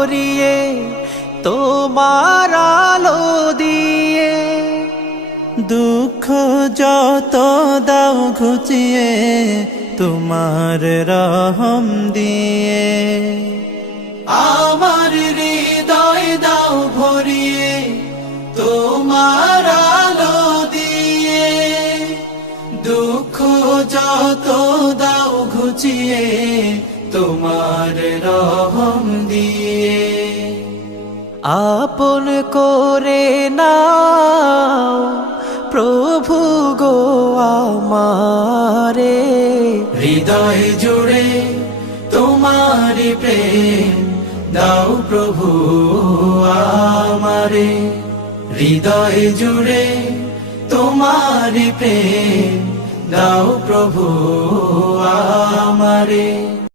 ভরিয়ে তোমার আলো দিয়ে। দুঃখ যত দাও ঘুচিয়ে তোমার রহম দিয়ে। আমার হৃদয় দাও ভরিয়ে তোমার আলো দিয়ে। দুঃখ যত দাও ঘুচিয়ে তোমার রহম দিয়ে। আপন করে নাও প্রভু গো আমারে। হৃদয় জুড়ে তোমার প্রেম দাও প্রভু আমারে। হৃদয় জুড়ে তোমার প্রেম দাও প্রভু আমারে।